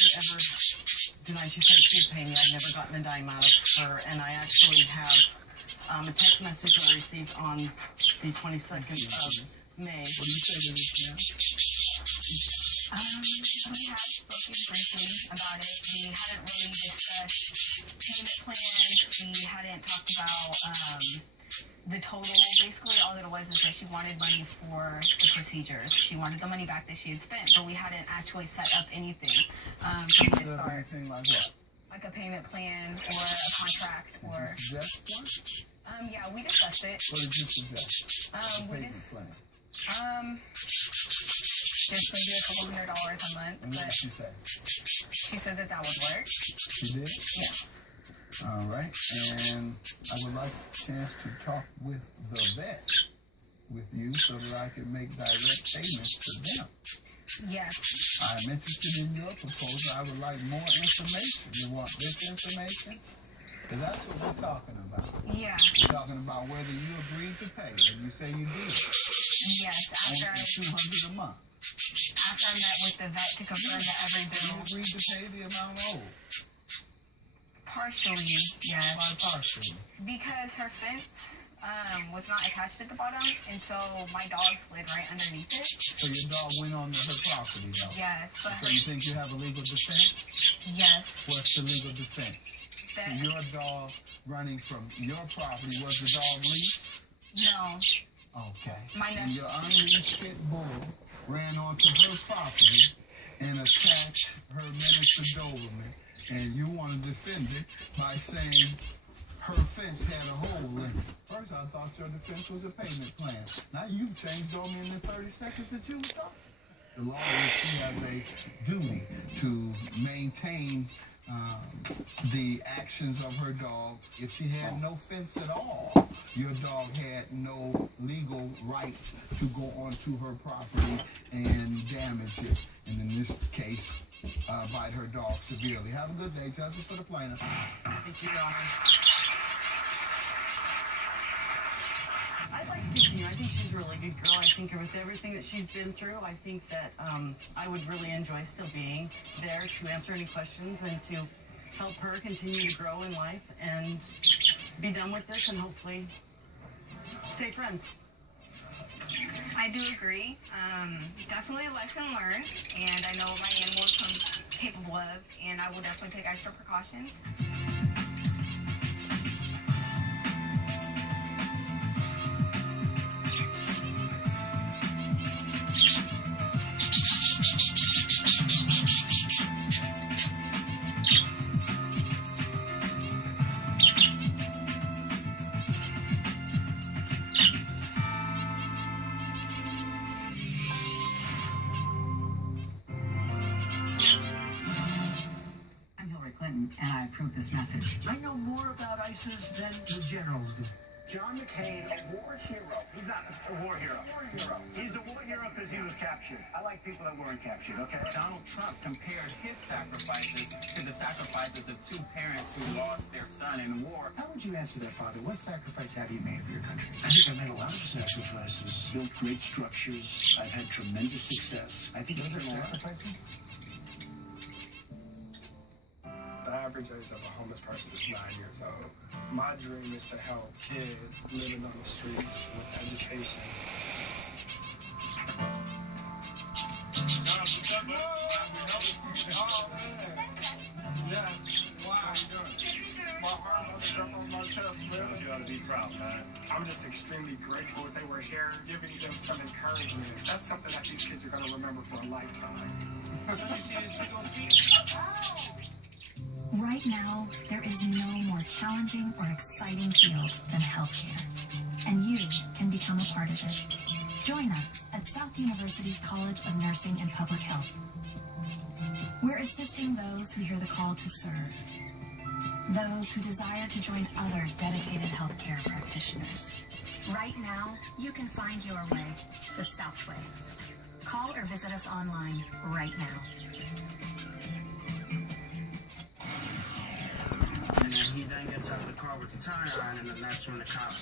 hasn't ever denied. She said she'd pay me. I've never gotten a dime out of her, and I actually have a text message I received on the 22nd of May. What do you say to this now? We had spoken briefly about it. We hadn't really discussed payment plans. We hadn't talked about the total. Basically, all that it was is that she wanted money for the procedures. She wanted the money back that she had spent, but we hadn't actually set up anything from the start. Anything like what? Like a payment plan or a contract or... Did you suggest one? Yeah, we discussed it. What did you suggest? Payment plan. Just maybe a couple $100 a month. And what did she say? She said that would work. She did? Yes. All right. And I would like a chance to talk with the vet with you so that I can make direct payments to them. Yes. I'm interested in your proposal. I would like more information. You want this information? Because that's what we're talking about. Yeah. We're talking about whether you agreed to pay, and you say you did. Yes, after $200 a month. I met with the vet to confirm that every You bill agreed to pay the amount owed. partially, Why yes, partially? because her fence was not attached at the bottom, and so my dog slid right underneath it. So your dog went on her property, though. Yes, but So you think you have a legal defense? yes, What's the legal defense? So that your dog running from your property, was the dog leashed? no, Okay. My And your unleashed pit bull ran onto her property and attacked her miniature Doberman, and you want to defend it by saying her fence had a hole in it. First, I thought your defense was a payment plan. Now you've changed on me in the 30 seconds that you were talking. The law is she has a duty to maintain the actions of her dog. If she had no fence at all, your dog had no legal right to go onto her property and damage it. And in this case, bite her dog severely. Have a good day. Justice for the plaintiff. Thank you, Your Honor. I'd like to continue. I think she's a really good girl. I think with everything that she's been through, I think that I would really enjoy still being there to answer any questions and to help her continue to grow in life and be done with this and hopefully stay friends. I do agree. Definitely a lesson learned, and I know what my animal is capable of, and I will definitely take extra precautions. And I approve this message. I know more about ISIS than the generals do. John McCain, a war hero. He's not a war hero. He's a war hero because he was captured. I like people that weren't captured, okay? Donald Trump compared his sacrifices to the sacrifices of two parents who lost their son in war. How would you answer that, Father? What sacrifice have you made for your country? I think I made a lot of sacrifices. Built great structures. I've had tremendous success. I think those are sacrifices. The average age of a homeless person is 9 years old. My dream is to help kids living on the streets with education. You ought to be proud, man. I'm just extremely grateful that they were here, giving them some encouragement. That's something that these kids are going to remember for a lifetime. You see his big old feet? Right now, there is no more challenging or exciting field than healthcare, and you can become a part of it. Join us at South University's College of Nursing and Public Health. We're assisting those who hear the call to serve, those who desire to join other dedicated healthcare practitioners. Right now, you can find your way, the South Way. Call or visit us online right now. And then he then gets out of the car with the tire iron, and then that's when the cop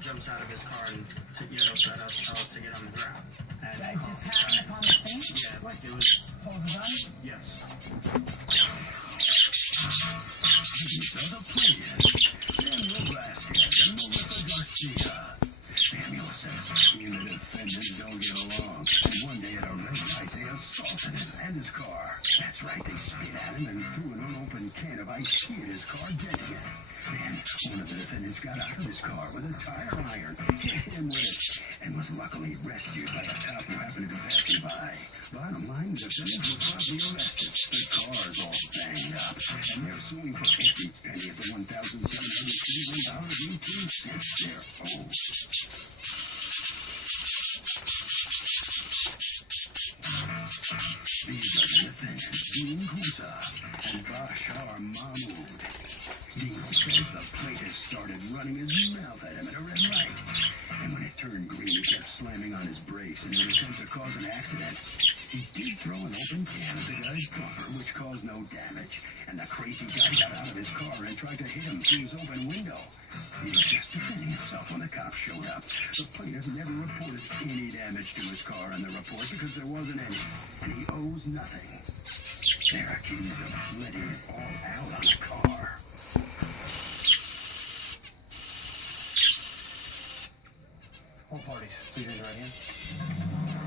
jumps out of his car and yells at us to get on the ground. And That just happened upon the scene? yeah, like it was. Pulls a gun? Yes. of the players, Samuel Vasquez and Melissa Garcia. Samuel says he and the defendants don't get along, and one day at a red light they assaulted him and his car. That's right, they spit at him and threw an unopened can of ice tea at his car, denting it. Then one of the defendants got out of his car with a tire iron, hit him with it, and was luckily rescued by a cop who happened to be passing by. Bottom line, the defendants were promptly arrested. The car's all banged up, and they're suing for every penny of the $1,721.18 they're owed. These are the defendants, Dean Kusa and Bashar Mahmoud. Dean says the plaintiff started running his mouth at him at a red light. And when it turned green, he kept slamming on his brakes in an attempt to cause an accident. He did throw an open can at the guy's bumper, which caused no damage. And the crazy guy got out of his car and tried to hit him through his open window. He was just defending himself when the cops showed up. The plaintiff never reported any damage to his car in the report because there wasn't any. And he owes nothing. They're accused of letting it all out on the car. All parties, please raise your right hand.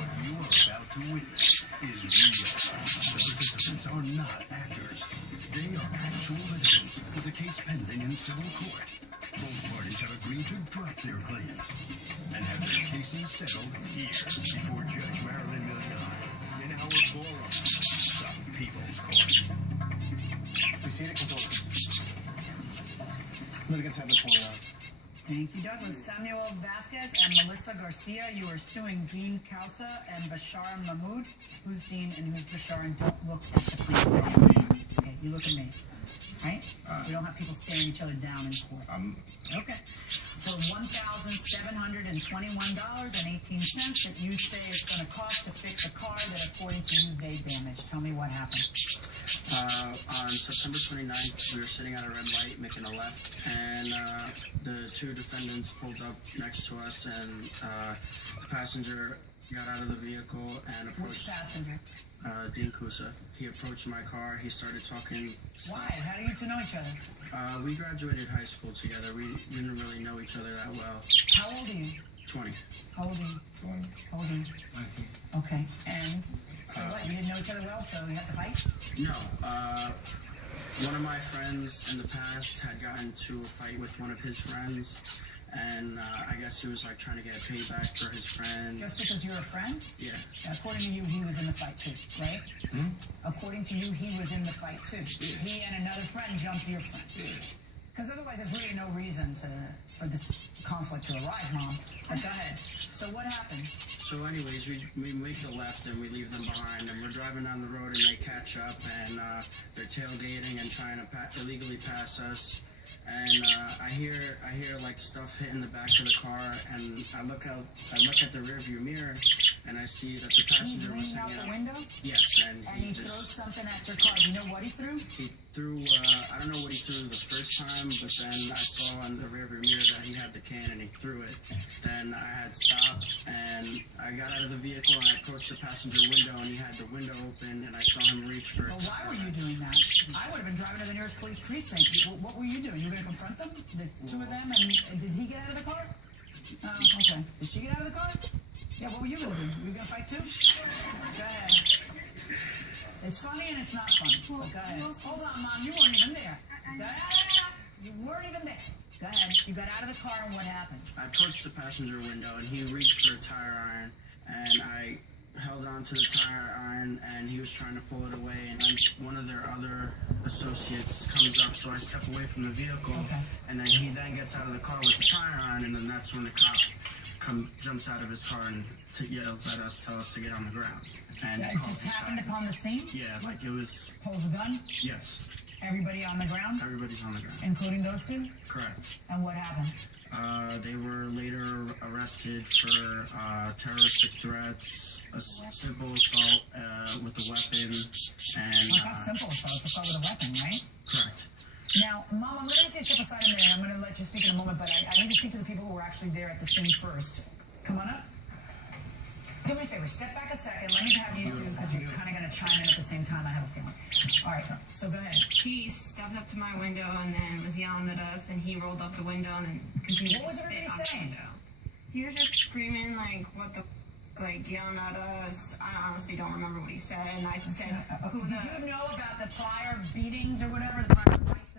What you are about to witness is real. The participants are not actors. They are actual evidence for the case pending in civil court. Both parties have agreed to drop their claims and have their cases settled here before Judge Marilyn Milian in our forum, the People's Court. We see it, control. Litigants have been sworn out. Thank you, Douglas. Samuel Vasquez and Melissa Garcia, you are suing Dean Kausa and Bashar Mahmoud. Who's Dean and who's Bashar? And don't look at the plaintiff. Okay, you look at me. Right? We don't have people staring each other down in court. Okay. For $1,721.18 that you say it's going to cost to fix a car that, according to you, they damaged. Tell me what happened. On September 29th, we were sitting at a red light making a left, and the two defendants pulled up next to us, and the passenger got out of the vehicle and approached... Which passenger? Dean Kusa. He approached my car. He started talking. Why? How do you two know each other? We graduated high school together. We didn't really know each other that well. How old are you? 20. How old are you? 20. How old are you? 19. Okay. And so what? You didn't know each other well, so you had to fight? No. One of my friends in the past had gotten into a fight with one of his friends, and I guess he was like trying to get payback for his friend. Just because you're a friend? Yeah. According to you, he was in the fight too, right? According to you, he was in the fight too. Yes. He and another friend jumped your friend. Because otherwise, there's really no reason for this conflict to arise, Mom. But go ahead. So what happens? So anyways, we make the left and we leave them behind, and we're driving down the road and they catch up, and they're tailgating and trying to illegally pass us. And I hear like stuff hitting the back of the car, and I look at the rearview mirror, and I see that the passenger was He's leaning hanging out out. the window? Yes, and he just throws something at your car. Do you know what he threw? He threw, I don't know what he threw the first time, but then I saw in the rearview mirror that he had the can and he threw it. Then I had stopped, and I got out of the vehicle and I approached the passenger window, and he had the window open, and I saw him reach for it. Well, why were you doing that? I would have been driving to the nearest police precinct. What were you doing? You were going to confront them? The two of them? And did he get out of the car? Oh, okay. Did she get out of the car? Yeah, what were you going to do? You were going to fight too? Go ahead. It's funny and it's not funny. But go ahead. Hold on, Mom. You weren't even there. Go ahead. You weren't even there. Go ahead. You got out of the car and what happened? I approached the passenger window, and he reached for a tire iron, and I held on to the tire iron, and he was trying to pull it away, and then one of their other associates comes up, so I step away from the vehicle, and then he then gets out of the car with the tire iron, and then that's when the cop jumps out of his car and yells at us, tell us to get on the ground. And it just happened upon the scene? Yeah, like it was... Pulls a gun? Yes. Everybody on the ground? Everybody's on the ground. Including those two? Correct. And what happened? They were later arrested for terroristic threats, a simple assault with a weapon, and... Well, it's not simple assault, it's assault with a weapon, right? Correct. Now, Mom, I'm going to ask you to step aside a minute. I'm going to let you speak in a moment, but I need to speak to the people who were actually there at the scene first. Come on up. Do me a favor, step back a second. Let me have you two, because you're kind of going to chime in at the same time, I have a feeling. All right, so go ahead. He stepped up to my window and then was yelling at us. Then he rolled up the window and then continued What was to spit everybody on the saying? window. He was just screaming like, "What the?" Like yelling at us. I honestly don't remember what he said. And I said, "Who Did the?" you know about the prior beatings or whatever, the prior fights